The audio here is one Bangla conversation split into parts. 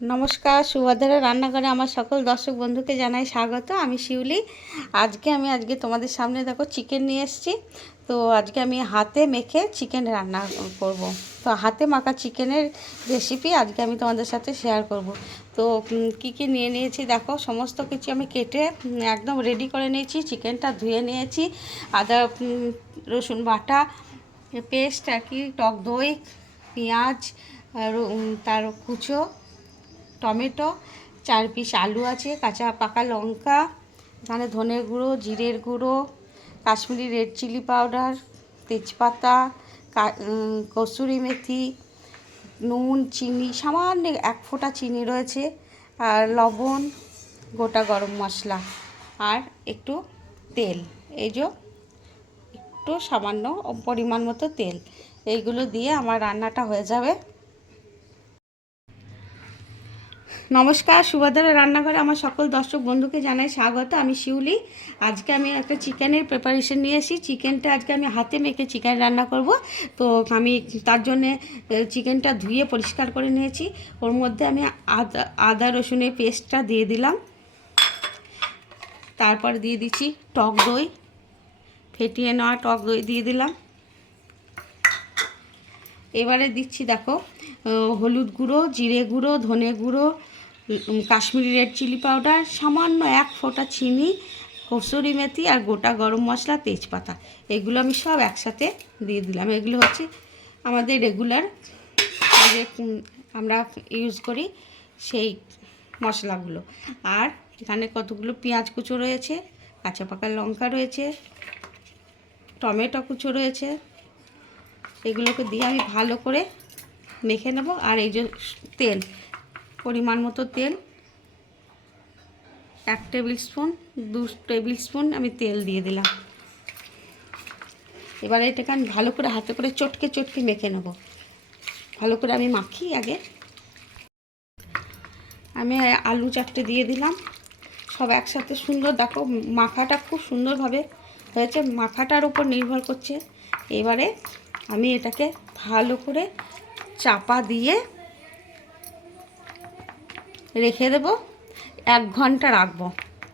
নমস্কার, সুভদ্রা রান্নাঘরে আমার সকল দর্শক বন্ধুকে জানাই স্বাগত। আমি শিউলি। আজকে তোমাদের সামনে দেখো চিকেন নিয়ে এসেছি। তো আজকে আমি হাতে মেখে চিকেন রান্না করব। তো হাতে মাখা চিকেনের রেসিপি আজকে আমি তোমাদের সাথে শেয়ার করব। তো কি নিয়ে নিয়েছি দেখো, সমস্ত কিছু আমি কেটে একদম রেডি করে নিয়েছি। চিকেনটা ধুয়ে নিয়েছি, আদা রসুন বাটা পেস্ট আর কি, টক দই, পেঁয়াজ, তার কুচো, টমেটো, 4 পিস আলু আছে, কাঁচা পাকা লঙ্কা, এখানে ধনের গুঁড়ো, জিরের গুঁড়ো, কাশ্মীরি রেড চিলি পাউডার, তেজপাতা, কসুরি মেথি, নুন, চিনি, সামান্য 1 ফোঁটা চিনি রয়েছে, আর লবণ, গোটা গরম মশলা আর একটু তেল। এই যে একটু সামান্য পরিমাণ মতো তেল, এইগুলো দিয়ে আমার রান্নাটা হয়ে যাবে। নমস্কার, সুভদ্রা রান্নাঘরে আমার সকল দর্শক বন্ধুকে জানাই স্বাগত। আমি শিউলি। আজকে আমি একটা চিকেনের প্রিপারেশন নিয়ে এসেছি। চিকেনটা আজকে আমি হাতে মেখে চিকেন রান্না করব। তো আমি তার জন্যে চিকেনটা ধুয়ে পরিষ্কার করে নিয়েছি। ওর মধ্যে আমি আদা রসুনের পেস্টটা দিয়ে দিলাম। তারপর দিয়ে দিচ্ছি টক দই, ফেটিয়ে নেওয়া টক দই দিয়ে দিলাম। এবারে দিচ্ছি দেখো হলুদ গুঁড়ো, জিরে গুঁড়ো, ধনে গুঁড়ো, কাশ্মীরি রেড চিলি পাউডার, সামান্য 1 ফোঁটা চিনি, কসুরি মেথি আর গোটা গরম মশলা, তেজপাতা। এগুলো আমি সব একসাথে দিয়ে দিলাম। এগুলো হচ্ছে আমাদের রেগুলার যে আমরা ইউজ করি সেই মশলাগুলো। আর এখানে কতগুলো পেঁয়াজ কুচো রয়েছে, কাঁচা পাকা লঙ্কা রয়েছে, টমেটো কুচো রয়েছে। এগুলোকে দিয়ে আমি ভালো করে মেখে নেব। আর এই যে তেল, পরিমাণ মতো তেল, 1 টেবিল স্পুন 2 টেবিল স্পুন আমি তেল দিয়ে দিলাম। এবার এটাকে আমি ভালো করে হাতে করে চটকে মেখে নেব। ভালো করে আমি মাখি আগে। আমি আলু 4টে দিয়ে দিলাম, সব একসাথে সুন্দর। দেখো মাখাটা খুব সুন্দরভাবে হয়েছে, মাখাটার উপর নির্ভর করছে। এবারে আমি এটাকে ভালো করে চাপা দিয়ে রেখে দেব। 1 ঘন্টা রাখবো,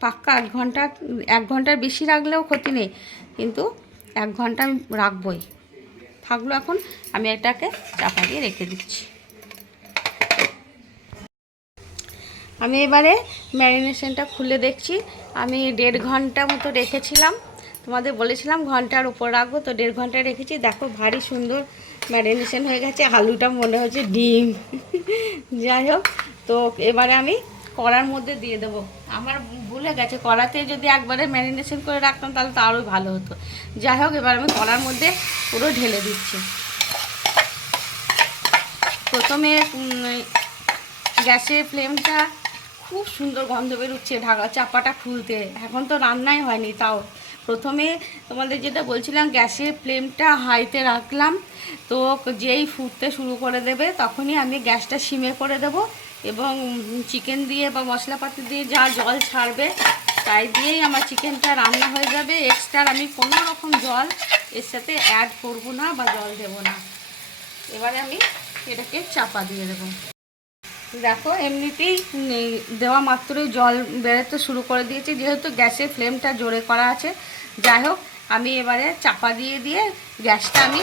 পাক্কা 1 ঘন্টার বেশি রাখলেও ক্ষতি নেই, কিন্তু 1 ঘন্টা আমি রাখবই। থাকলো, এখন আমি এটাকে চাপা দিয়ে রেখে দিচ্ছি। আমি এবারে ম্যারিনেশনটা খুলে দেখছি। আমি 1.5 ঘন্টা মতো রেখেছিলাম, তোমাদের বলেছিলাম ঘন্টার উপর রাখবো, তো 1.5 ঘন্টা রেখেছি। দেখো ভারী সুন্দর ম্যারিনেশন হয়ে গেছে। আলুটা মনে হচ্ছে ডিম। যাই হোক, তো এবারে আমি কড়ার মধ্যে দিয়ে দেবো। আমার ভুলে গেছে, কড়াতে যদি একবারে ম্যারিনেশন করে রাখতাম তাহলে তো আরও ভালো হতো। যাই হোক, এবার আমি কড়ার মধ্যে পুরো ঢেলে দিচ্ছি। প্রথমে গ্যাসের ফ্লেমটা খুব সুন্দর গন্ধ বেরোচ্ছে, ঢাকা চাপাটা খুলতে। এখন তো রান্নাই হয়নি, তাও প্রথমে তোমাদের যেটা বলছিলাম, গ্যাসের ফ্লেমটা হাইতে রাখলাম। তো যেই ফুটতে শুরু করে দেবে তখনই আমি গ্যাসটা সিমে করে দেব, এবং চিকেন দিয়ে বা মশলাপাতি দিয়ে যা জল ছাড়বে তাই দিয়েই আমার চিকেনটা রান্না হয়ে যাবে। এক্সট্রা আমি কোনো রকম জল এর সাথে অ্যাড করব না বা জল দেব না। এবারে আমি এটাকে চাপা দিয়ে দেবো। দেখো এমনিতেই দেওয়া মাত্রই জল বেরোতে শুরু করে দিয়েছি, যেহেতু গ্যাসের ফ্লেমটা জোরে করা আছে। যাই হোক, আমি এবারে চাপা দিয়ে গ্যাসটা আমি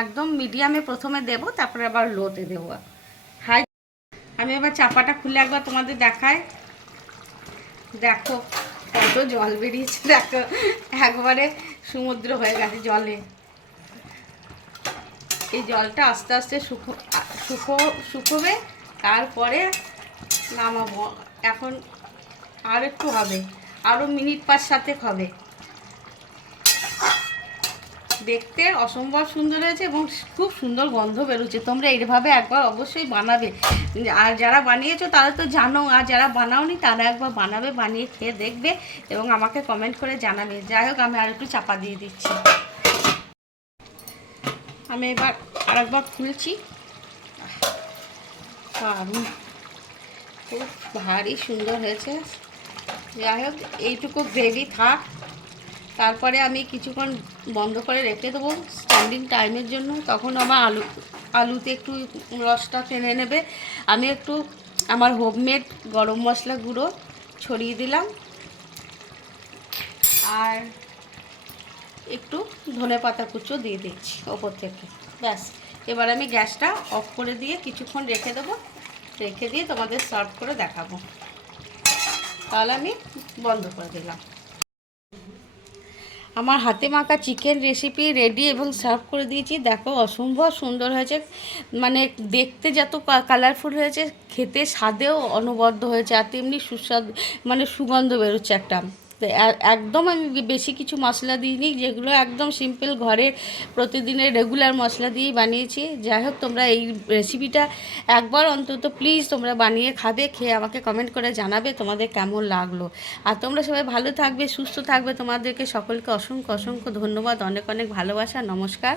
একদম মিডিয়ামে প্রথমে দেব, তারপরে আবার লোতে দেবো। হাই, আমি এবার চাপাটা খুলে একবার তোমাদের দেখাই। দেখো কত জল বেরিয়েছে, দেখো একবারে সমুদ্র হয়ে গেছে জলে। এই জলটা আস্তে আস্তে শুকোবে, তারপরে নামাবো। এখন আর একটু হবে, আরও মিনিট 5-7 হবে। দেখতে অসম্ভব সুন্দর হয়েছে এবং খুব সুন্দর গন্ধ বেরোচ্ছে। তোমরা এইভাবে একবার অবশ্যই বানাবে। আর যারা বানিয়েছো তারা তো জানো, আর যারা বানাওনি তারা একবার বানাবে, বানিয়ে খেয়ে দেখবে এবং আমাকে কমেন্ট করে জানাবে। যাই হোক, আমি আর একটু চাপা দিয়ে দিচ্ছি। আমি এবার আর একবার খুলছি। খুব ভারী সুন্দর হয়েছে। যাই হোক, এইটুকু গ্রেভি থাক, তারপরে আমি কিছুক্ষণ বন্ধ করে রেখে দেবো স্ট্যান্ডিং টাইমের জন্য। তখন আমার আলুতে একটু রসটা টেনে নেবে। আমি একটু আমার হোমমেড গরম মশলা গুঁড়ো ছড়িয়ে দিলাম, আর একটু ধনেপাতা কুচো দিয়ে দিচ্ছি ওপর থেকে। ব্যাস, এবার আমি গ্যাসটা অফ করে দিয়ে কিছুক্ষণ রেখে দেবো, রেখে দিয়ে তোমাদের সার্ভ করে দেখাবো। তাহলে আমি বন্ধ করে দিলাম। আমার হাতে মাখা চিকেন রেসিপি রেডি এবং সার্ভ করে দিয়েছি। দেখো অসম্ভব সুন্দর হয়েছে, মানে দেখতে যত কালারফুল হয়েছে, খেতে স্বাদেও অনবদ্য হয়েছে, আর তেমনি সুস্বাদু, মানে সুগন্ধ বেরোচ্ছে একটা। তো একদম আমি বেশি কিছু মশলা দিইনি, যেগুলো একদম সিম্পল ঘরের প্রতিদিনের রেগুলার মশলা দিয়েই বানিয়েছি। যাই হোক, তোমরা এই রেসিপিটা একবার অন্তত প্লিজ তোমরা বানিয়ে খাবে, খেয়ে আমাকে কমেন্ট করে জানাবে তোমাদের কেমন লাগলো। আর তোমরা সবাই ভালো থাকবে, সুস্থ থাকবে, তোমাদেরকে সকলকে অসংখ্য অসংখ্য ধন্যবাদ, অনেক অনেক ভালোবাসা, নমস্কার।